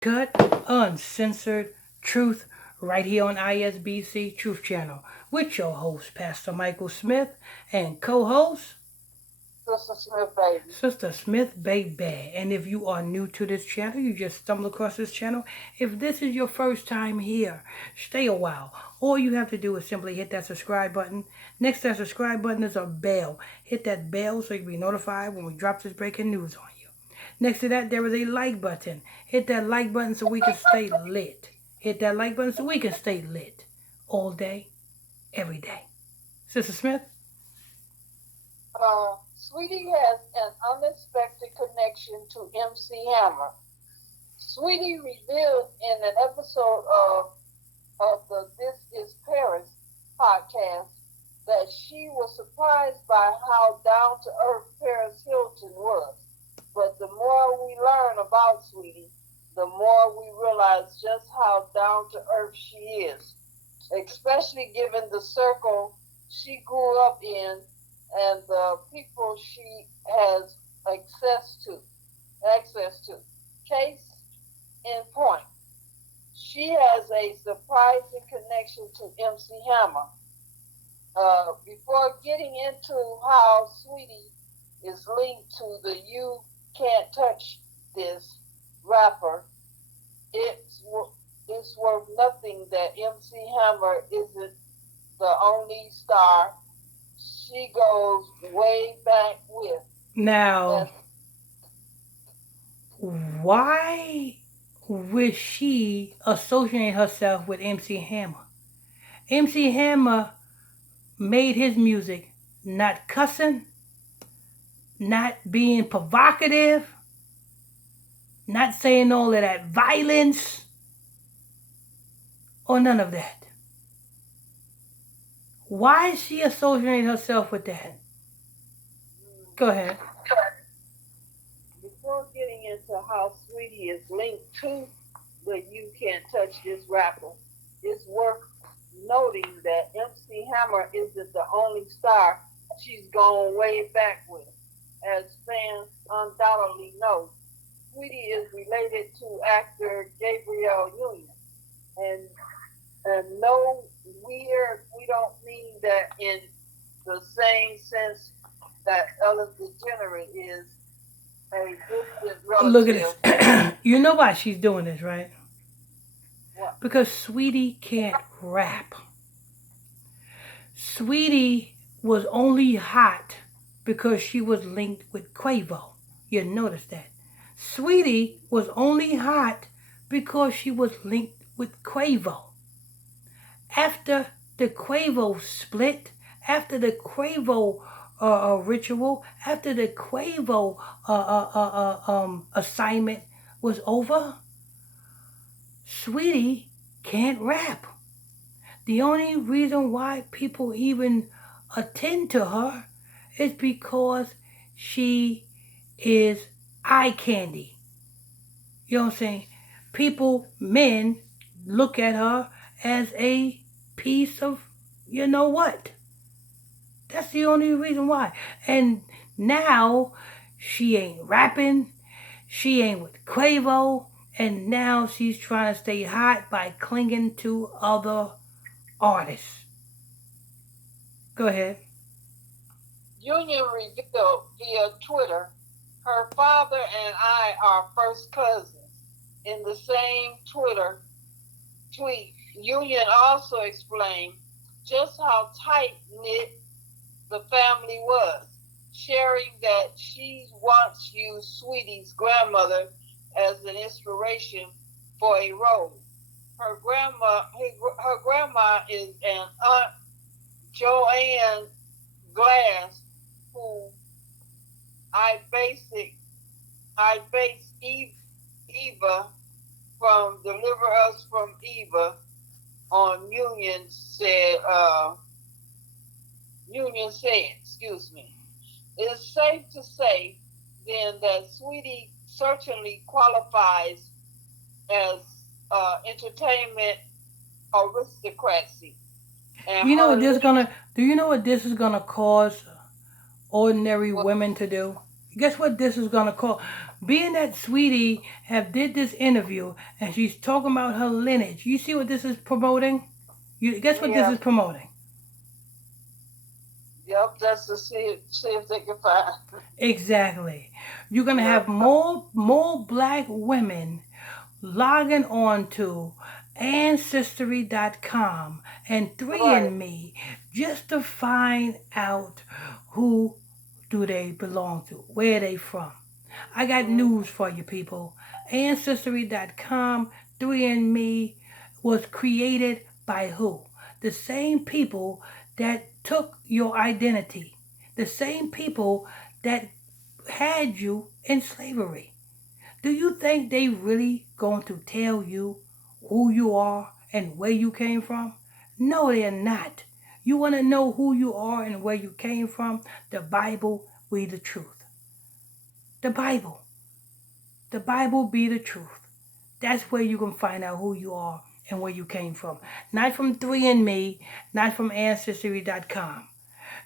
Cut, uncensored truth right here on ISBC Truth Channel with your host, Pastor Michael Smith, and co host, Sister Smith, baby. Sister Smith Baby. And if you are new to this channel, you just stumbled across this channel. If this is your first time here, stay a while. All you have to do is simply hit that subscribe button. Next to that subscribe button is a bell. Hit that bell so you can be notified when we drop this breaking news on you. Next to that, there is a like button. Hit that like button so we can stay lit. Hit that like button so we can stay lit all day, every day. Sister Smith? Sweetie has an unexpected connection to MC Hammer. Sweetie revealed in an episode of the This Is Paris podcast that she was surprised by how down to earth Paris Hilton was. But the more we learn about Sweetie, the more we realize just how down to earth she is, especially given the circle she grew up in and the people she has access to. Case in point, she has a surprising connection to MC Hammer. Before getting into how Sweetie is linked to the You Can't Touch This rapper, it's it's worth nothing that MC Hammer isn't the only star she goes way back with. And Now, why would she associate herself with MC Hammer? MC Hammer made his music not cussing, not being provocative, not saying all of that violence, or none of that. Why is she associating herself with that? Go ahead. before getting into how Sweetie is linked to the You Can't Touch This rapper, it's worth noting that MC Hammer isn't the only star she's gone way back with. As fans undoubtedly know, Sweetie is related to actor Gabriel Union. And no, we don't mean that in the same sense that Ellen DeGeneres is a distant Look at relative. this. You know why she's doing this, right? What? Because Sweetie can't rap. Sweetie was only hot because she was linked with Quavo. You notice that. Sweetie was only hot because she was linked with Quavo. After the Quavo split, after the Quavo ritual, after the Quavo assignment was over, Sweetie can't rap. The only reason why people even attend to her is because she is eye candy. You know what I'm saying? People, men, look at her as a piece of you know what. That's the only reason why. And now she ain't rapping, she ain't with Quavo, and now she's trying to stay hot by clinging to other artists. Go ahead. Union revealed via Twitter her father and I are first cousins. In the same Twitter tweet, Union also explained just how tight knit the family was, sharing that she once used Sweetie's grandmother as an inspiration for a role. Her grandma is an Aunt Joanne Glass, who I basic I base Eva from Deliver Us from Eva on Union said, excuse me. It is safe to say then that Sweetie certainly qualifies as entertainment aristocracy. And You know what her this is lead, gonna do you know what this is gonna cause ordinary what, women to do? Guess what this is gonna call? Being that Sweetie have did this interview and she's talking about her lineage. You see what this is promoting? You guess what this Yeah. is promoting? Yep. That's to see if they can find. Exactly. You're gonna Yep. have more black women logging on to ancestry.com and Right. 3andMe just to find out who do they belong to, where they from. I got Mm-hmm. news for you people. Ancestry.com, 3andMe was created by who? The same people that took your identity. The same people that had you in slavery. Do you think they really going to tell you who you are and where you came from? No, they're not. You want to know who you are and where you came from? The Bible be the truth. The Bible. The Bible be the truth. That's where you can find out who you are and where you came from. Not from 3andMe, not from Ancestry.com.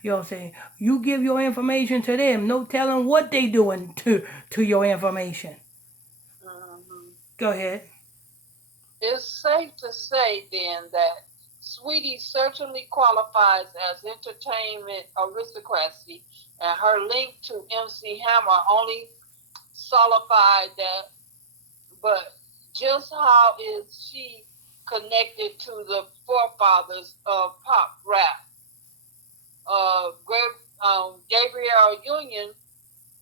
You know what I'm saying? You give your information to them, no telling what they doing to your information. Mm-hmm. Go ahead. It's safe to say then that Sweetie certainly qualifies as entertainment aristocracy, and her link to MC Hammer only solidified that. But just how is she connected to the forefathers of pop rap? Gabrielle Union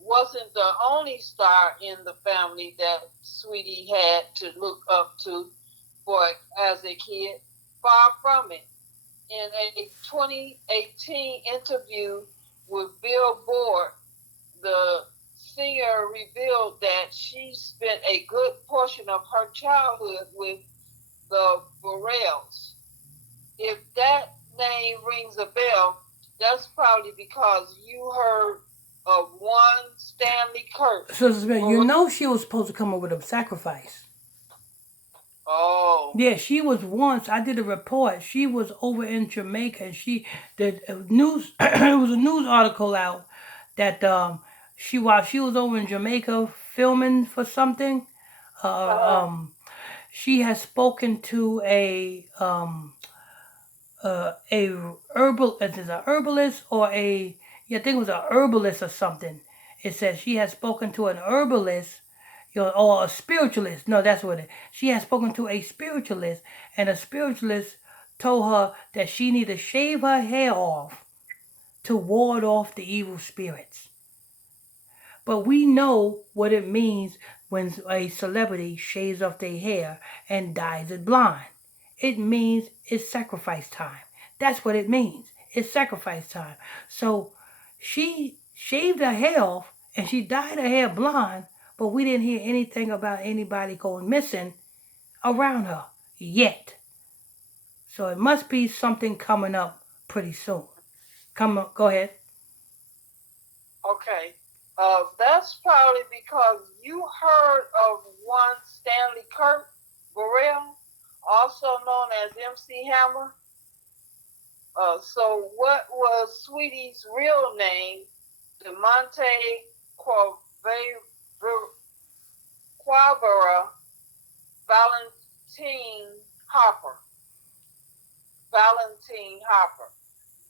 wasn't the only star in the family that Sweetie had to look up to for as a kid. Far from it. In a 2018 interview with Billboard, the singer revealed that she spent a good portion of her childhood with the Burrells. If that name rings a bell, that's probably because you heard of one Stanley Kurt. So you Burrell. know she was supposed to come up with a sacrifice. Oh, Yeah, she was once. I did a report. She was over in Jamaica. And she the news. It was a news article out that she while she was over in Jamaica filming for something. uh, She has spoken to a herbal. Is it a herbalist or a? Yeah, I think it was a herbalist or something. It says she has spoken to an herbalist, or a spiritualist. No, that's what it. She has spoken to a spiritualist, and a spiritualist told her that she need to shave her hair off to ward off the evil spirits. But we know what it means when a celebrity shaves off their hair and dyes it blonde. It means it's sacrifice time. That's what it means. It's sacrifice time. So she shaved her hair off and she dyed her hair blonde, but we didn't hear anything about anybody going missing around her yet. So it must be something coming up pretty soon. Come on, go ahead. okay. That's probably because you heard of one Stanley Kurt Burrell, also known as MC Hammer. So what was Sweetie's real name? Demonte Quavera Valentine Hopper. Valentine Hopper.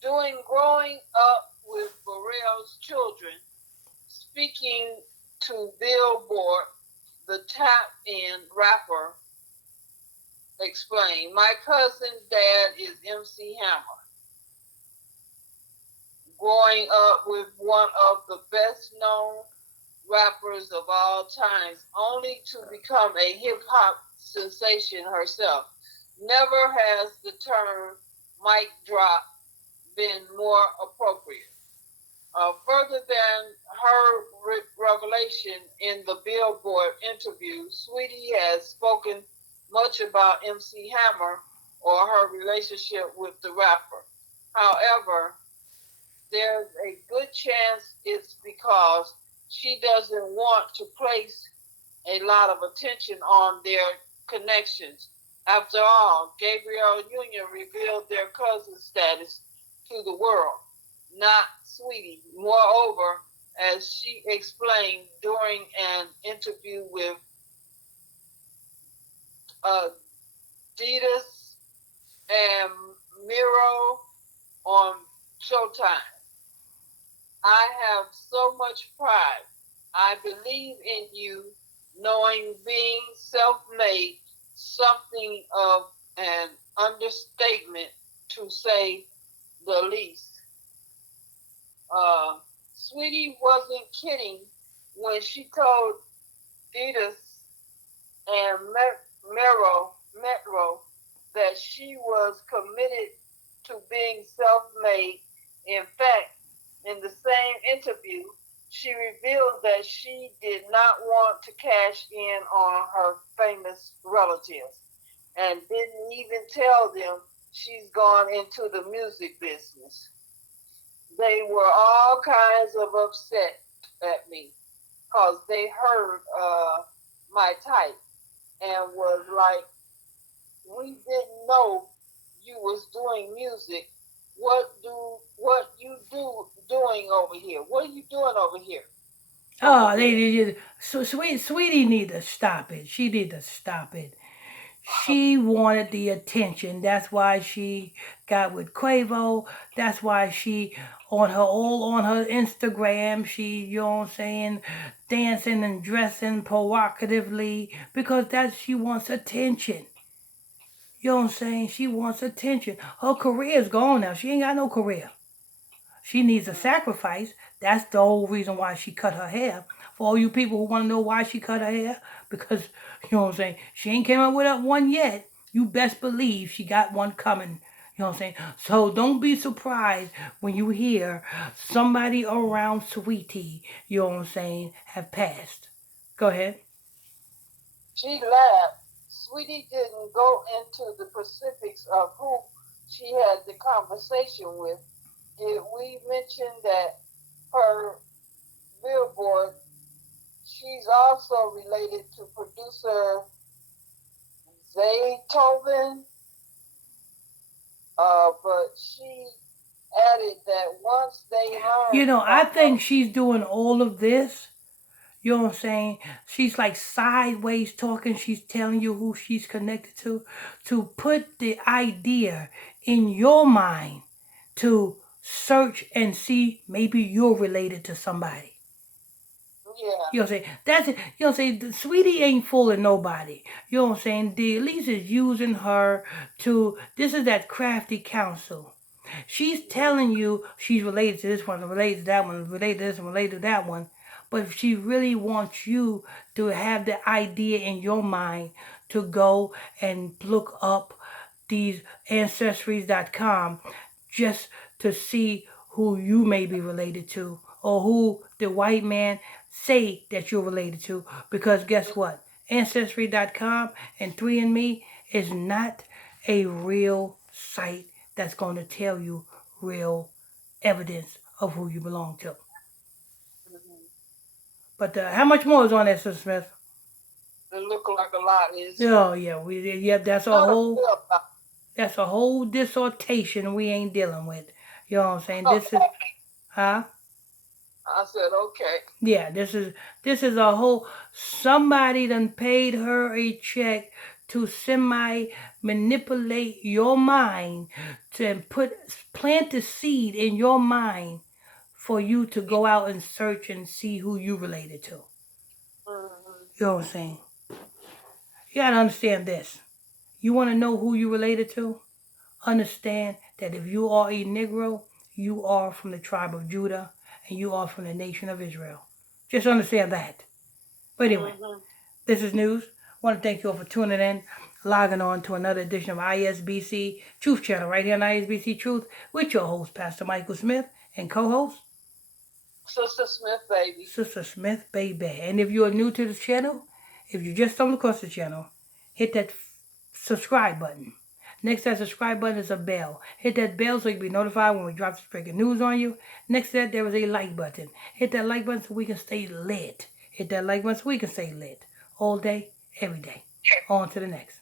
Doing growing up with Burrell's children, speaking to Billboard, the tap in rapper explained, my cousin's dad is MC Hammer. Growing up with one of the best known rappers of all times, only to become a hip hop sensation herself. Never has the term mic drop been more appropriate. Further than her revelation in the Billboard interview, Sweetie has spoken much about MC Hammer or her relationship with the rapper. However, there's a good chance it's because she doesn't want to place a lot of attention on their connections. After all, Gabrielle Union revealed their cousin status to the world, not Sweetie. Moreover, as she explained during an interview with uh, Ditas and Miro on Showtime. I have so much pride. I believe in you, knowing being self made, something of an understatement to say the least. Uh, Sweetie wasn't kidding when she told Ditas and Metro that she was committed to being self made. In fact, in the same interview, she revealed that she did not want to cash in on her famous relatives and didn't even tell them she's gone into the music business. They were all kinds of upset at me because they heard my type and was like, we didn't know you was doing music. What you doing over here? What are you doing over here? Over Oh, there. so Sweetie need to stop it. She need to stop it. She wanted the attention. That's why she got with Quavo. That's why she on her all on her Instagram. She, you know what I'm saying, dancing and dressing provocatively because that she wants attention. You know what I'm saying? She wants attention. Her career's gone now. She ain't got no career. She needs a sacrifice. That's the whole reason why she cut her hair. For all you people who want to know why she cut her hair, because you know what I'm saying, she ain't came up with one yet. You best believe she got one coming. You know what I'm saying? So don't be surprised when you hear somebody around Sweetie, you know what I'm saying, have passed. Go ahead. She laughed. Sweetie didn't go into the specifics of who she had the conversation with. Did we mention that her billboard? She's also related to producer Zaytoven, but she added that once they You learned know, I from think she's doing all of this. You know what I'm saying? She's like sideways talking. She's telling you who she's connected to put the idea in your mind to search and see maybe you're related to somebody. yeah, You know what I'm saying? That's it. You know what I'm saying? The Sweetie ain't fooling nobody. You know what I'm saying? The Elise is using her to, this is that crafty counsel. She's telling you she's related to this one, related to that one, related to this one, related to that one. But she really wants you to have the idea in your mind to go and look up these ancestries.com just to see who you may be related to or who the white man say that you're related to. Because guess what? Ancestry.com and 3andMe is not a real site that's going to tell you real evidence of who you belong to. mm-hmm. But how much more is on that, Sister Smith? It looked like a lot. Is Oh yeah, yeah. not a real lot. That's a whole dissertation we ain't dealing with. You know what I'm saying? This is, Okay. huh? I said okay. Yeah, this is a whole, somebody done paid her a check to semi manipulate your mind to plant the seed in your mind for you to go out and search and see who you related to. Mm-hmm. You know what I'm saying? You gotta understand this. You wanna know who you related to? Understand that if you are a Negro, you are from the tribe of Judah and you are from the nation of Israel. Just understand that. But anyway, Mm-hmm. this is news. I want to thank you all for tuning in, logging on to another edition of ISBC Truth Channel right here on ISBC Truth with your host, Pastor Michael Smith, and co-host, Sister Smith, baby. Sister Smith, baby. And if you are new to this channel, if you just stumbled across the channel, hit that subscribe button. Next to that subscribe button is a bell. Hit that bell so you can be notified when we drop this breaking news on you. Next to that, there is a like button. Hit that like button so we can stay lit. Hit that like button so we can stay lit all day, every day. On to the next.